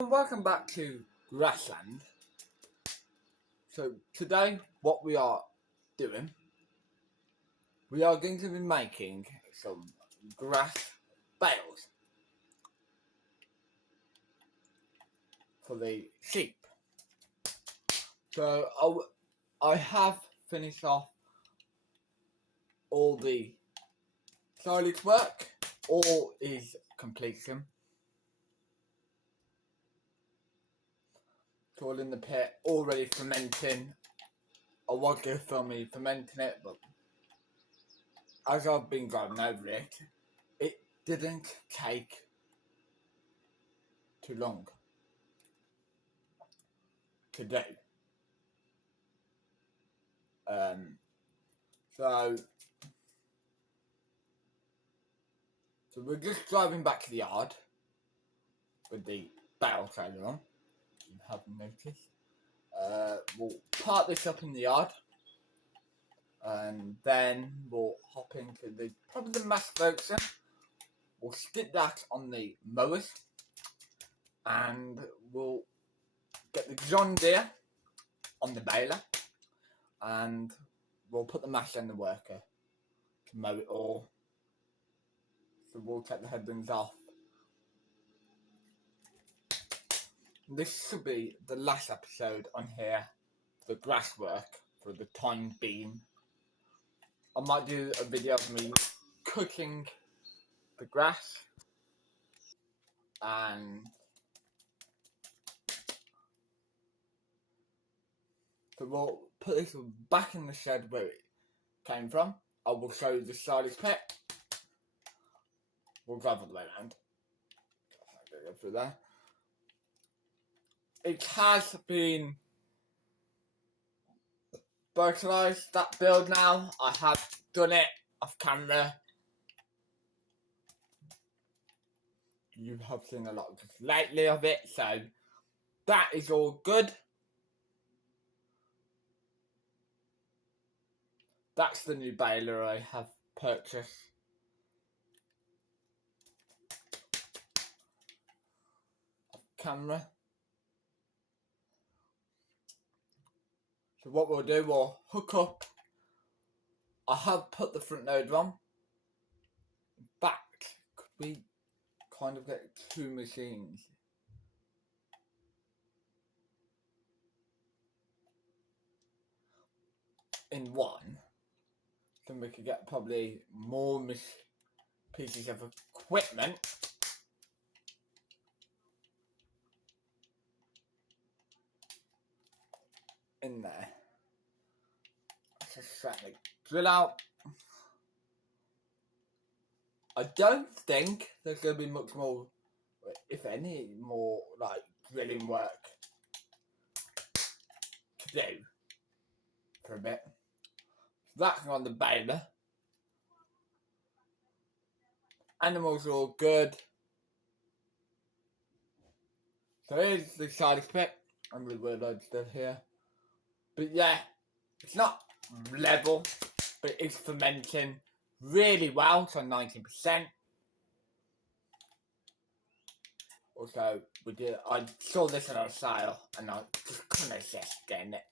Welcome back to Grassland. So today what we are doing, we are going to be making some grass bales for the sheep. So I have finished off all the silage work, all is completion. It's all in the pit, already fermenting. I was going to film me fermenting it, but as I've been going over it, it didn't take too long to do. So we're just driving back to the yard with the bale trailer on. You haven't noticed. We'll park this up in the yard, and then we'll hop into probably the mass Ferguson. We'll stick that on the mowers, and we'll get the John Deere on the baler, and we'll put the mash on the worker to mow it all. So we'll take the headlands off. This should be the last episode on here for the grass work for the time being. I might do a video of me cutting the grass, and so we'll put this back in the shed where it came from. I will show you the silage pit. We'll drive all the way around. Go through there. It has been fertilised, that build now. I have done it off camera. You have seen a lot just lately of it, so that is all good. That's the new baler I have purchased. Camera. So what we'll do, we'll hook up. I have put the front loader on. In fact, could we kind of get two machines? In one. Then we could get probably more pieces of equipment. In there. Let's just certainly drill out. I don't think there's going to be much more, if any, more like drilling work to do for a bit. So that's on the baler. Animals are all good. So here's the silage pit. I'm really weird I'm still here. But yeah, it's not level, but it's fermenting really well, so 19%. Also, I saw this on our style, and I just couldn't resist getting it.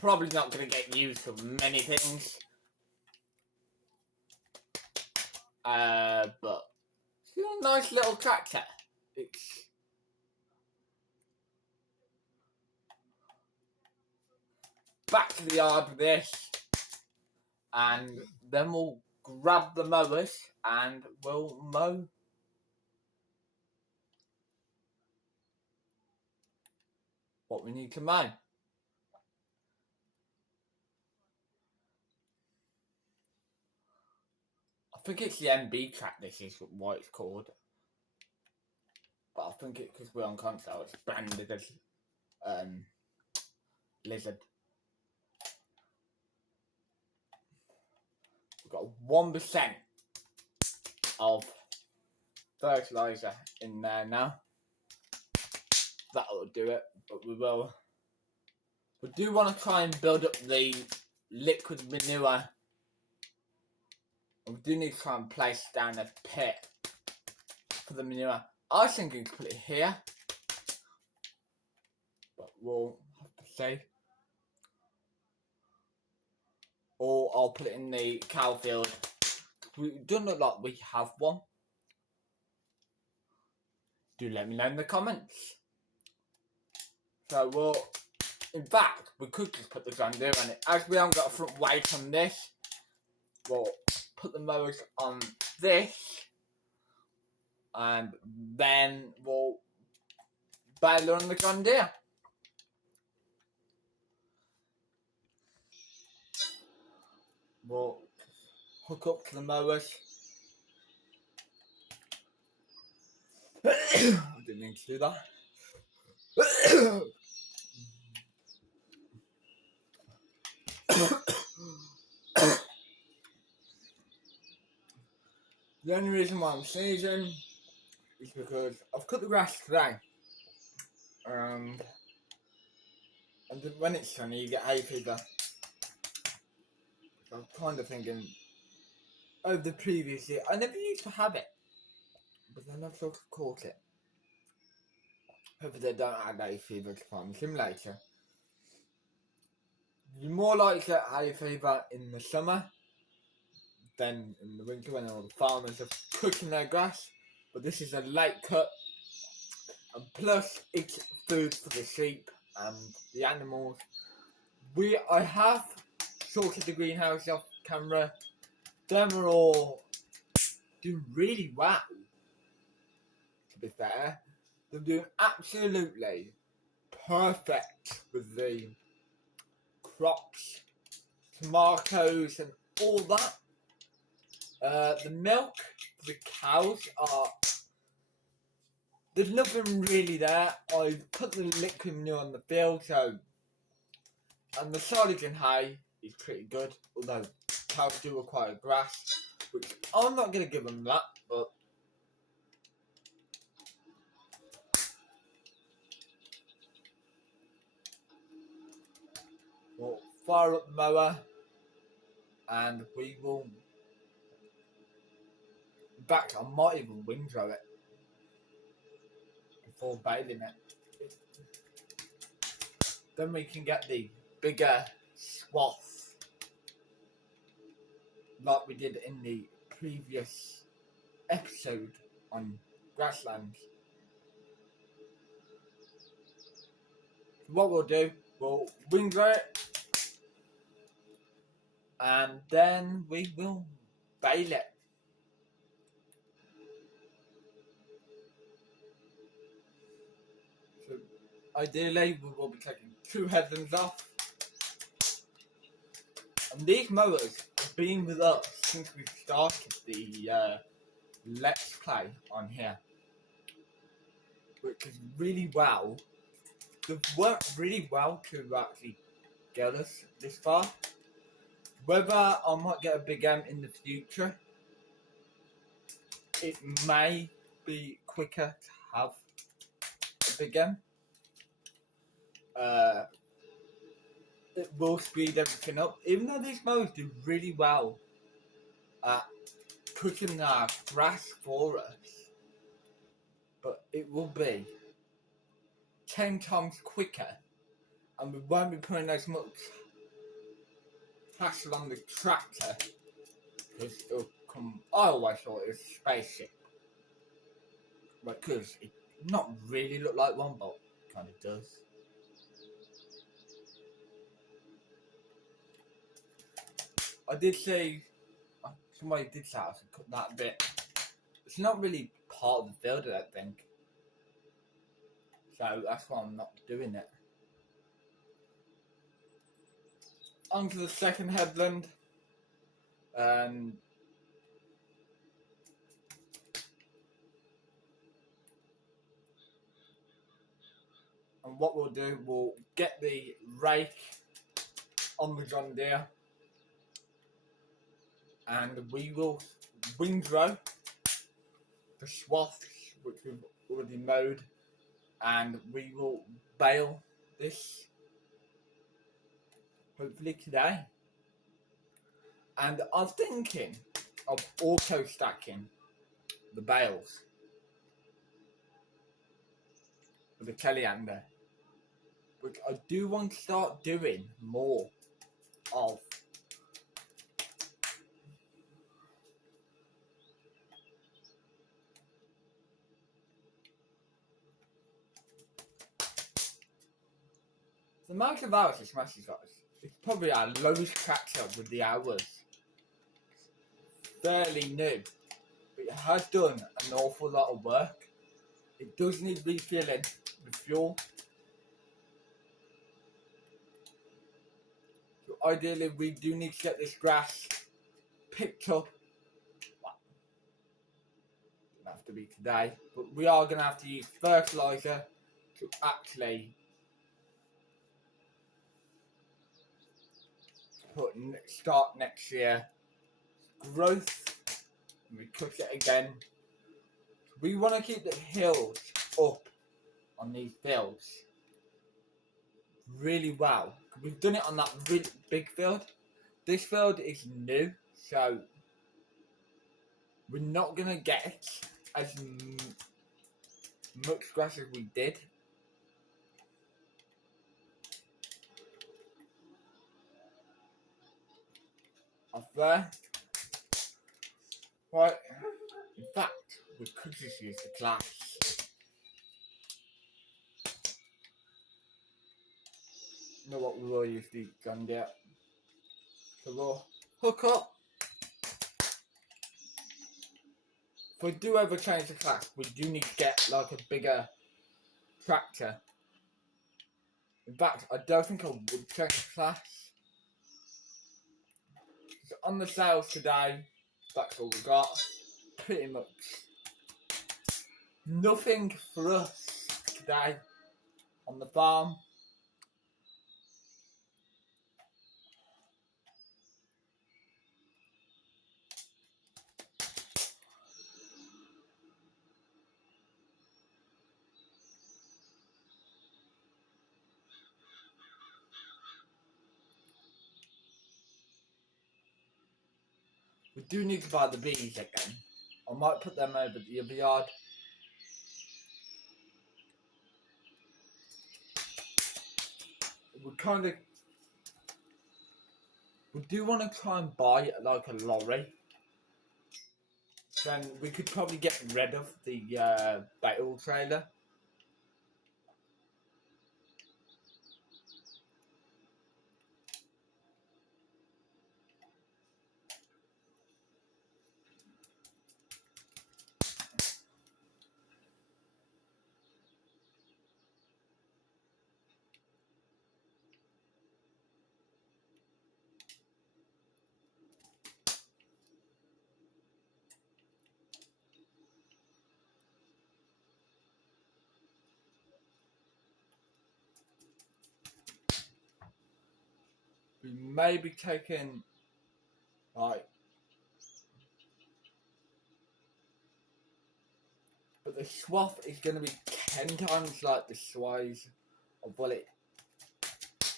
Probably not going to get used for many things. But it's a nice little tractor. It's back to the yard with this, and then we'll grab the mowers and we'll mow. What we need to mow. I think it's the MB track, this is what it's called. But I think it's because we're on console, it's branded as Lizard. We've got 1% of fertiliser in there now. That'll do it, but we do want to try and build up the liquid manure We do need to try and place down a pit for the manure. I was thinking to put it here, but we'll have to see. Or I'll put it in the cow field. We don't look like we have one. Do let me know in the comments. So we'll, in fact, we could just put the John Deere on it. As we haven't got a front weight on this, we'll put the mowers on this, and then we'll bale on the John Deere. We'll hook up to the mowers. I didn't mean to do that. The only reason why I'm sneezing is because I've cut the grass today. And when it's sunny, you get hay fever. So I'm kind of thinking, over the previous year, I never used to have it, but then I've sort of caught it. Hopefully they don't add hay fever to Farming Simulator. You're more likely to get hay fever in the summer than in the winter when all the farmers are cutting their grass. But this is a late cut, and plus it's food for the sheep and the animals. I have sorted the greenhouse off camera. Them are all doing really well, to be fair. They're doing absolutely perfect with the crops, tomatoes and all that. The milk for the cows there's nothing really there. I put the liquid manure on the field, and the silage and hay is pretty good, although cows do require grass, which I'm not going to give them that, but we'll fire up the mower and we will, in fact I might even windrow it before baling it. Then we can get the bigger swath like we did in the previous episode on grasslands. What we'll do, we'll windrow it and then we will bale it. So ideally we will be taking 2 headlands off. And these mowers have been with us since we started the Let's Play on here, which is really well. They've worked really well to actually get us this far. Whether I might get a Big M in the future, it may be quicker to have a Big M. It will speed everything up, even though these mowers do really well at cutting our grass for us. But it will be 10 times quicker, and we won't be putting as much hassle on the tractor, because it'll come. I always thought it was a spaceship, but because it not really look like one, but it kind of does. I did say, somebody did say I should cut that bit. It's not really part of the field, I don't think. So that's why I'm not doing it. On to the second headland. And what we'll do, we'll get the rake on the John Deere. And we will windrow the swaths which we've already mowed, and we will bale this hopefully today. And I'm thinking of auto stacking the bales with the teleander, which I do want to start doing more of. The amount of hours this match has got, it's probably our lowest catch up with the hours. Fairly new, but it has done an awful lot of work. It does need refilling with fuel. So ideally we do need to get this grass picked up. Well, it doesn't have to be today, but we are going to have to use fertiliser to actually start next year growth. And we cut it again. We want to keep the hills up on these fields really well. We've done it on that really big field. This field is new, so we're not going to get as much grass as we did. Up there. Right. In fact, we could just use the class. You know what, we will use the gun there. So we'll hook up. If we do ever change the class, we do need to get like a bigger tractor. In fact, I don't think I would change the class. So on the sales today, that's all we got. Pretty much nothing for us today on the farm. We do need to buy the bees again. I might put them over the other yard. We do want to try and buy like a lorry. Then we could probably get rid of the bale trailer. We may be taking like, but the swath is going to be 10 times like the size of what it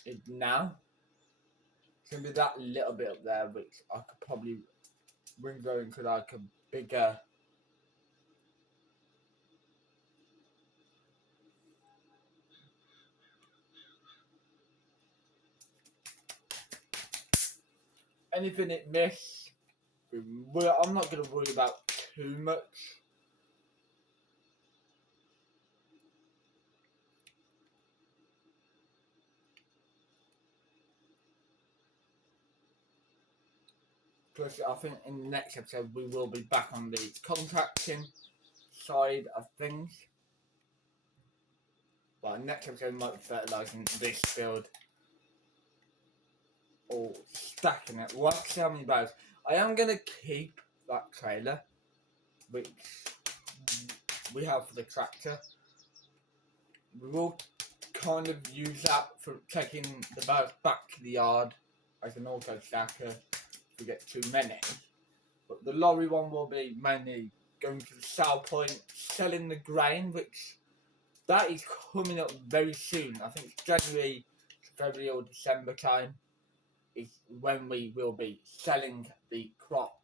is now. It's going to be that little bit up there, which I could probably bring going to like a bigger. Anything it missed, I'm not going to worry about too much. Plus, I think in the next episode we will be back on the contracting side of things. But next episode we might be fertilising this field or stacking it. We'll have to see how many bales. I am going to keep that trailer, which we have for the tractor. We will kind of use that for taking the bales back to the yard as an auto stacker if we get too many. But the lorry one will be mainly going to the sell point, selling the grain, which that is coming up very soon. I think it's January, February or December time is when we will be selling the crop.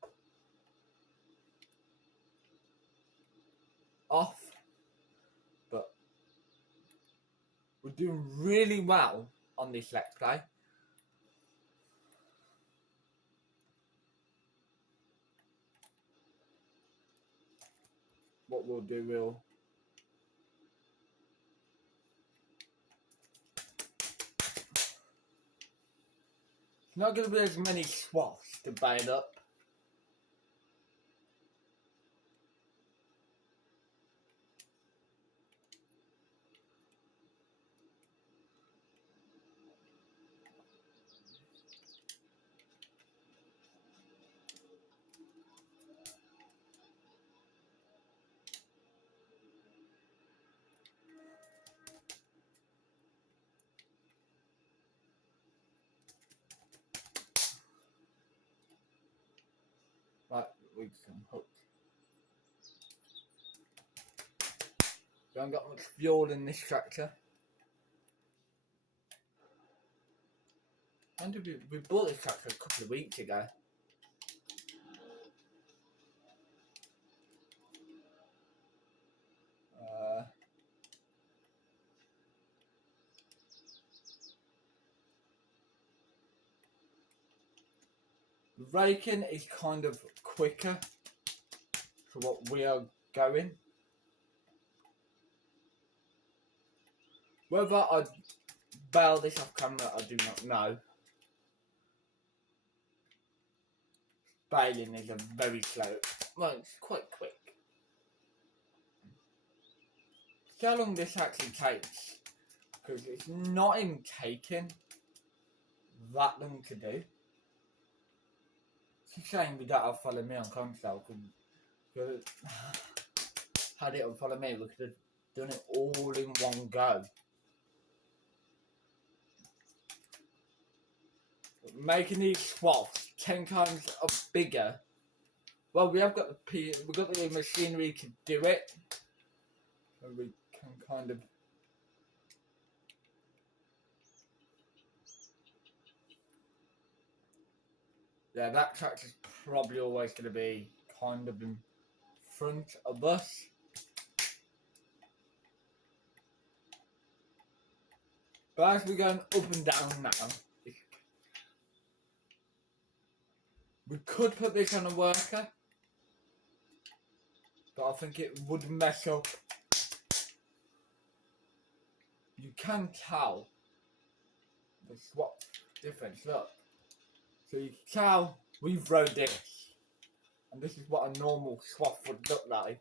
We're doing really well on this Let's Play. What we'll do, it's not going to be as many swaths to bait up. Right, we can hook. We haven't got much fuel in this tractor. And we bought this tractor a couple of weeks ago. Raking is kind of quicker to what we are going. Whether I bail this off camera, I do not know. Bailing is a very slow, well, it's quite quick. See how long this actually takes, because it's not even taking that long to do. It's a shame we don't have Follow Me on console, because had it on Follow Me, we could have done it all in one go. Making these swaths 10 times bigger. Well, we have got the machinery to do it, so we can kind of. Yeah, that tractor's probably always going to be kind of in front of us. But as we're going up and down now, we could put this on a worker, but I think it would mess up. You can tell the swap difference, look. So you can tell we've rode this, and this is what a normal swath would look like.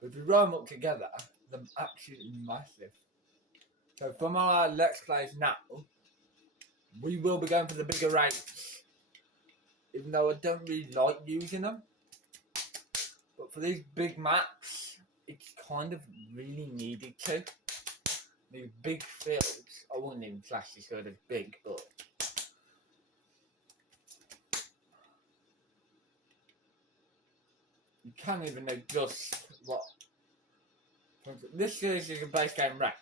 But if we row them up together, they're absolutely massive. So from our Let's Plays now, we will be going for the bigger rates. Even though I don't really like using them. But for these big maps, it's kind of really needed to. These big fields, I wouldn't even class this word as big, but you can't even adjust what. This is a base game rack.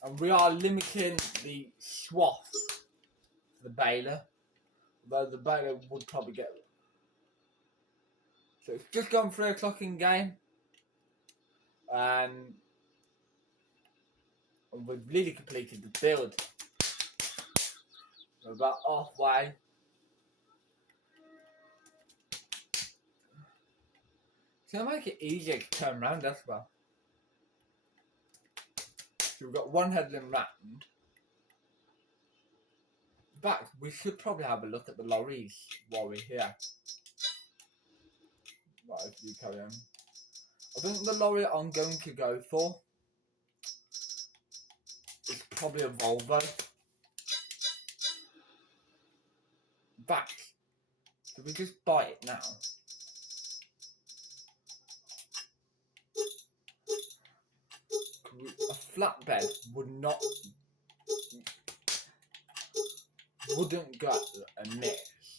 And we are limiting the swath for the baler. Although the baler would probably get. So it's just gone 3 o'clock in game. And we've really completed the build. We're about halfway. It's going to make it easier to turn around as well. So we've got one headland round. Back, we should probably have a look at the lorries while we're here. Right, if you carry on. I think the lorry I'm going to go for is probably a Volvo. Back, do we just buy it now? A flatbed wouldn't go amiss.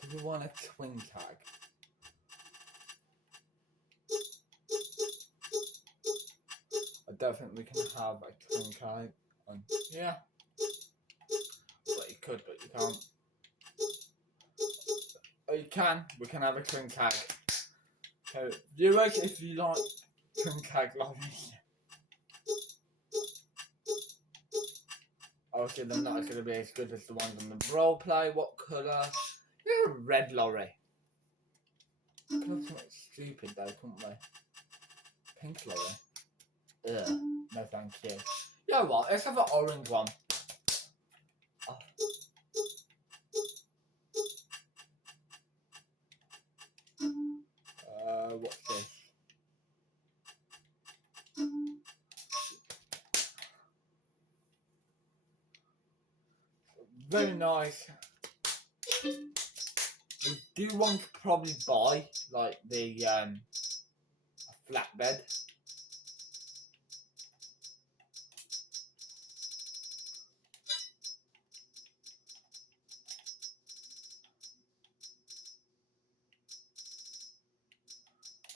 Do we want a twin tag? I don't think we can have a twin tag on. Yeah. Well, you could, but you can't. you can. We can have a twin tag. So, viewers, if you like twin tag lobbies, obviously they're not going to be as good as the ones on the roleplay. What colour? Yeah, red lorry. Could have something stupid though, couldn't we? Pink lorry. Ugh, no thank you. You know what? Let's have an orange one. Oh. What's this? Very nice. We do want to probably buy like the flatbed.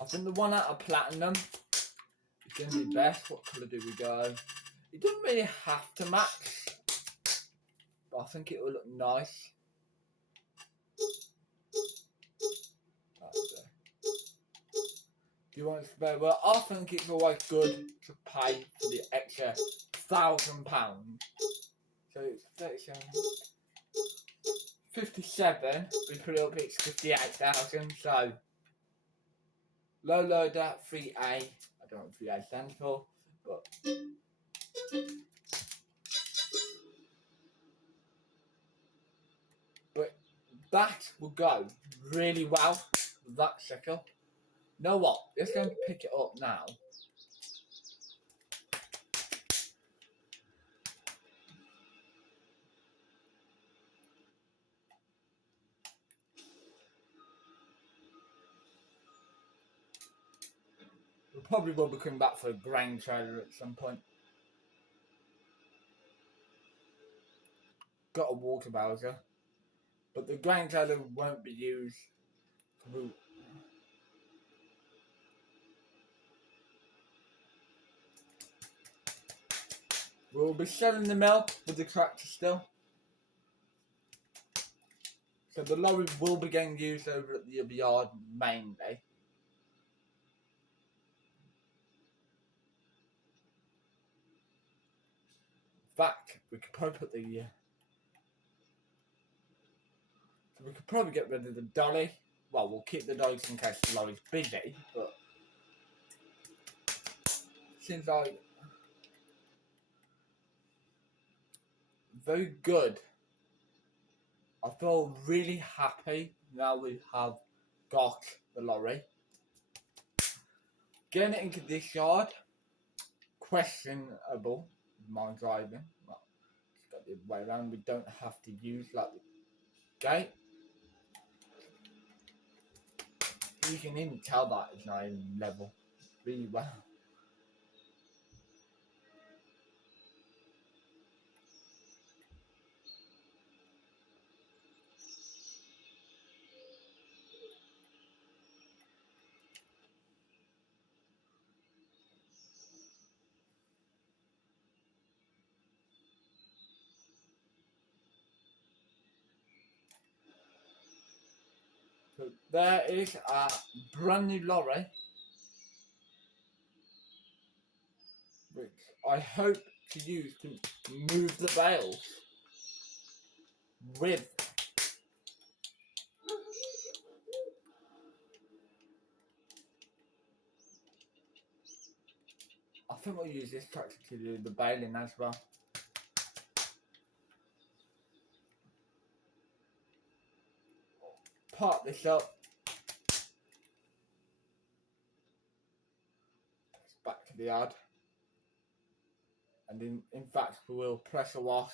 I think the one out of platinum is going to be best. What colour do we go? It doesn't really have to match, but I think it will look nice. Do you want it to pay? Well, I think it's always good to pay for the extra £1,000. So it's 37, 57. We put it up, it's 58,000. So low loader 3A. I don't know what 3A stands for, but that will go really well with that sickle. You know what? Let's go and pick it up now. We probably will be coming back for a grain trailer at some point. Got a water bowser, but the grain trailer won't be used. We'll be selling the milk with the tractor still. So the lorry will be getting used over at the yard mainly. In fact, we could probably put the so we could probably get rid of the dolly. Well, we'll keep the dollies in case the lorry's busy, but seems like very good. I feel really happy now we have got the lorry. Getting it into this yard, questionable. My driving. Well, it's got the other way around. We don't have to use like the gate. You can even tell that it's not even level really well. So there is a brand new lorry, which I hope to use to move the bales with. I think we'll use this tractor to do the baling as well. Park this up. Back to the yard. And in fact we will pressure wash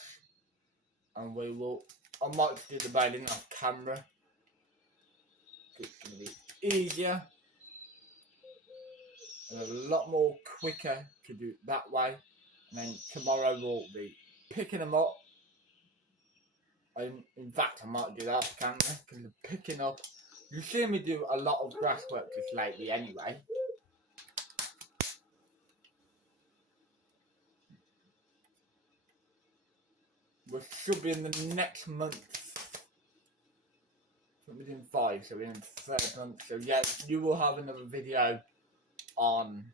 and we will, I might do the baling off camera. It's going to be easier and a lot more quicker to do it that way. And then tomorrow we'll be picking them up. In fact, I might do that off camera because I'm picking up. You've seen me do a lot of grass work just lately anyway. We should be in the next month. within 5, so we're in the 3rd month. So yeah, you will have another video on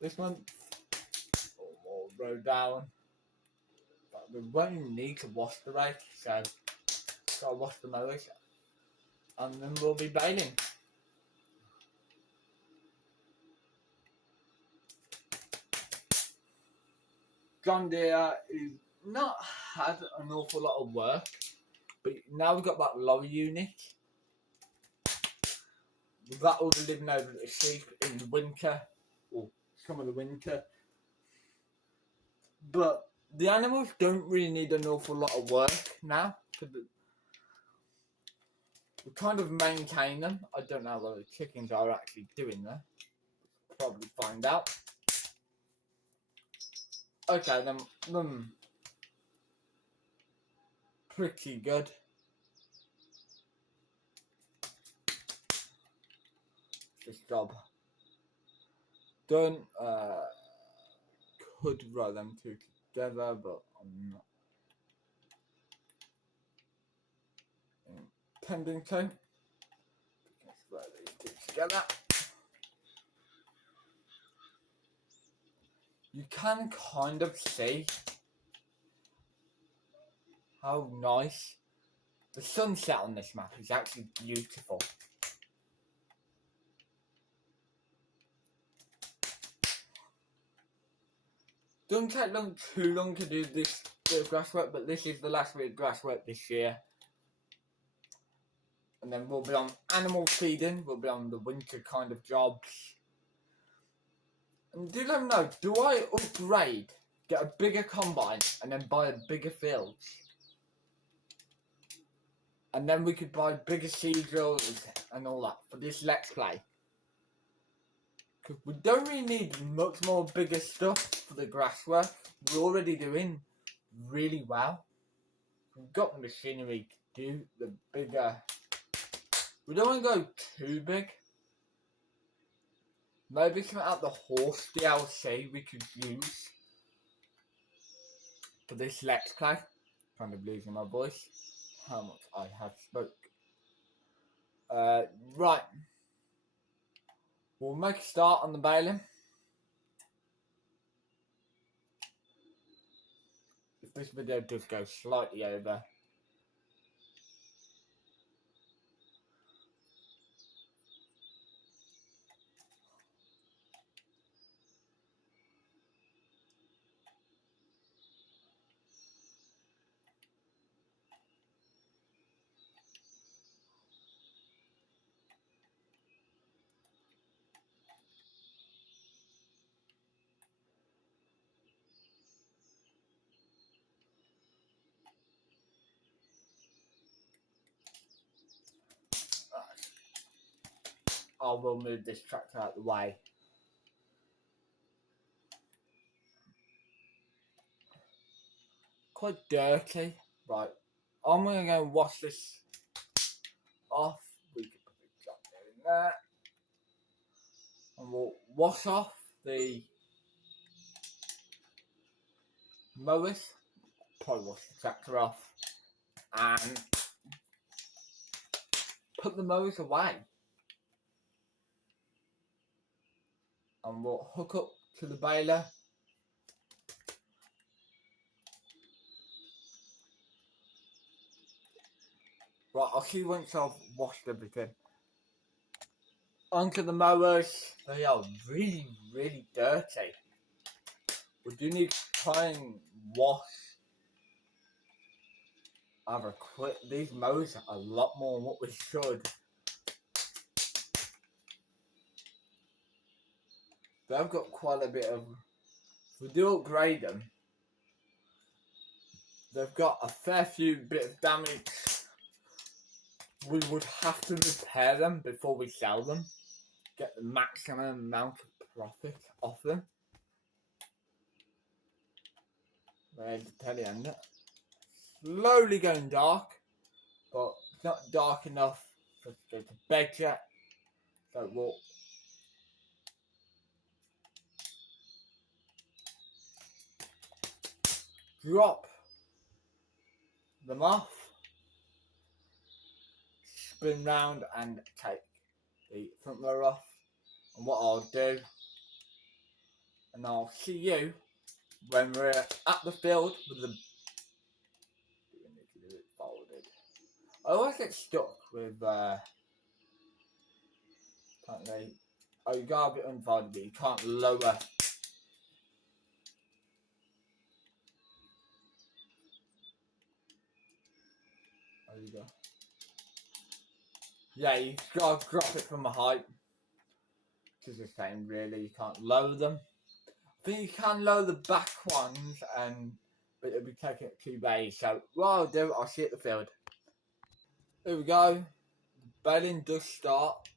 this month. Or row down. But we won't even need to wash the rake, so gotta wash the mowers, and then we'll be baling. John Deere is not had an awful lot of work, but now we've got that lower unit. That will be living over the sheep in the winter, or some of the winter. But the animals don't really need an awful lot of work now. We kind of maintain them. I don't know what the chickens are actually doing there. Probably find out. Okay, then pretty good. This job done. Could row them two together, but I'm not intending to. Let's row these two together. You can kind of see how nice the sunset on this map is. Actually beautiful. Doesn't take too long to do this bit of grass work, but this is the last bit of grass work this year. And then we'll be on animal feeding, we'll be on the winter kind of jobs. And do let me know, do I upgrade, get a bigger combine, and then buy a bigger field? And then we could buy bigger seed drills and all that for this Let's Play. Because we don't really need much more bigger stuff for the grass work. We're already doing really well. We've got the machinery to do the bigger. We don't want to go too big. Maybe something out the horse DLC we could use for this Let's Play. Kind of losing my voice. How much I have spoke. Right. We'll make a start on the baling. If this video does go slightly over, I will move this tractor out of the way. Quite dirty. Right. I'm going to go wash this off. We can put the tractor in there. And we'll wash off the mowers. Probably wash the tractor off. And put the mowers away. And we'll hook up to the baler. Right, I'll see you once I've washed everything. Onto the mowers. They are really, really dirty. We do need to try and wash these mowers a lot more than what we should. They've got quite a bit of. If we do upgrade them, they've got a fair few bit of damage. We would have to repair them before we sell them. Get the maximum amount of profit off them. There's the telly end. Slowly going dark, but it's not dark enough for us to go to bed yet. So we'll drop them off, spin round and take the front row off. And what I'll do, and I'll see you when we're at the field with the folded. I always get stuck with can't they? Oh, you gotta be unfolded, but you can't lower. There you go. Yeah, you gotta drop it from a height. It's the same, really. You can't lower them. I think you can lower the back ones, but it'll be taking it too big. So what I'll do, I'll see you at the field. Here we go. The baling does start.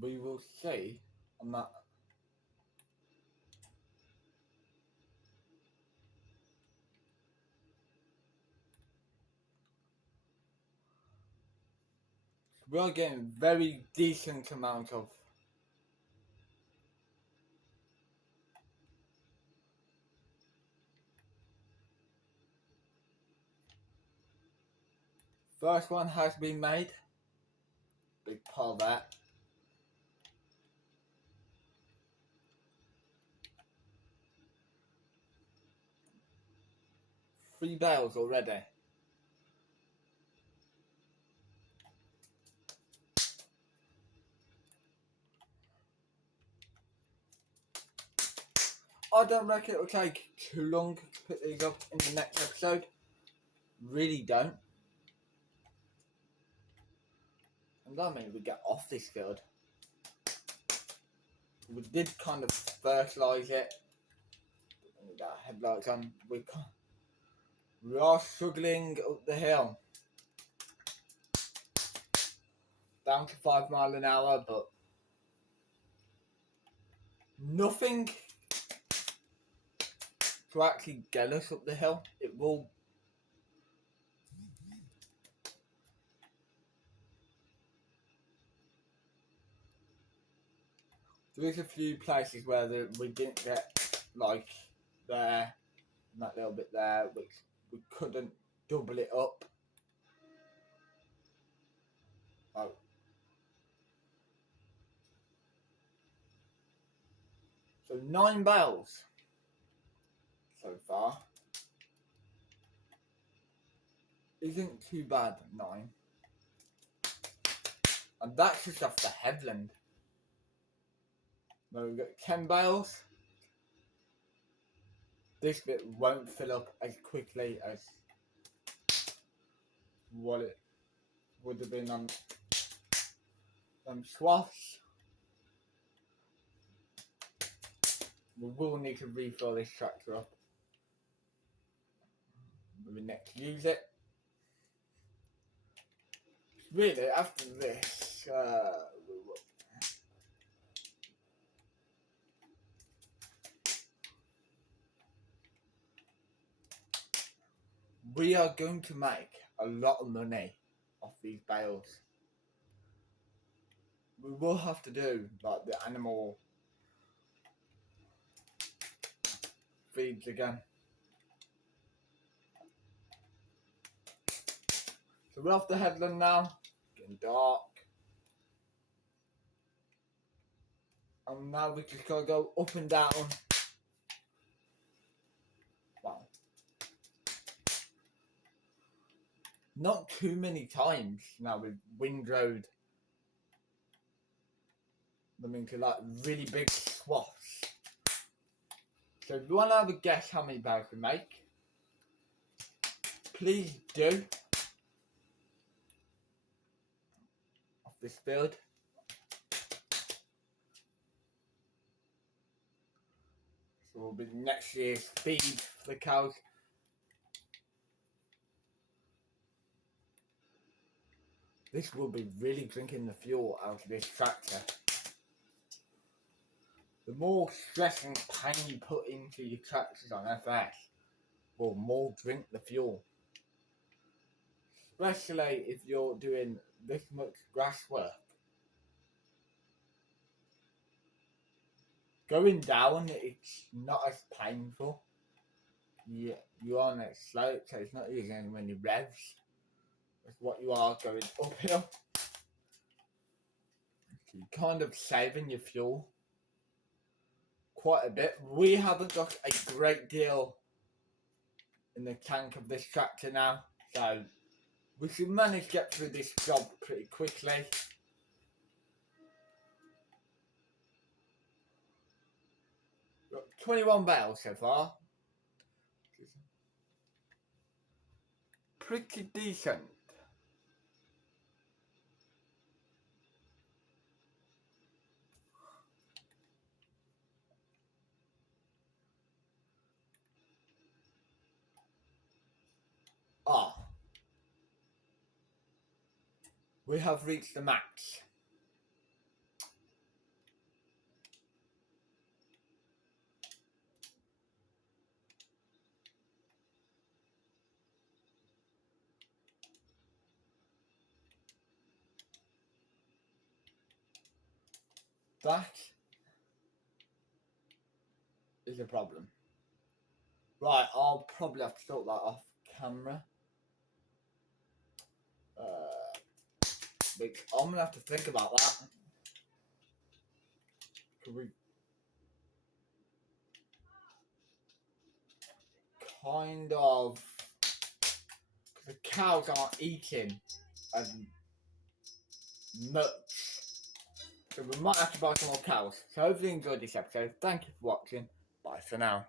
We will see on that. We are getting very decent amount of first one has been made. Big part of that. Three bales already. I don't reckon it will take too long to put these up in the next episode. Really don't. And that means we get off this field. We did kind of fertilise it. We got headlights on. We are struggling up the hill. Down to 5 miles an hour, but nothing to actually get us up the hill. It will. There is a few places where we didn't get, like there, and that little bit there, which we couldn't double it up. Oh. So 9 bales so far. Isn't too bad, 9. And that's just off the headland. Now we've got 10 bales. This bit won't fill up as quickly as what it would have been on swaths. We will need to refill this tractor up when we next use it. Really, after this, we are going to make a lot of money off these bales. We will have to do like the animal feeds again. So we're off the headland now, getting dark. And now we just gotta go up and down. Wow. Not too many times now with windrowed them into like really big swaths. So if you want to have a guess how many bales we make, please do. Off this field. So will be next year's feed for the cows. This will be really drinking the fuel out of this tractor. The more stress and pain you put into your tractors on FS, will more drink the fuel. Especially if you're doing this much grass work. going down, it's not as painful. You are on it slow, so it's not using as many revs as what you are going uphill. So you're kind of saving your fuel quite a bit. We haven't got a great deal in the tank of this tractor now, so we should manage to get through this job pretty quickly. Got 21 bales so far. Pretty decent. We have reached the max. That is a problem. Right, I'll probably have to sort that off camera. I'm gonna have to think about that. We kind of, the cows aren't eating as much, so we might have to buy some more cows. So hopefully you enjoyed this episode. Thank you for watching. Bye for now.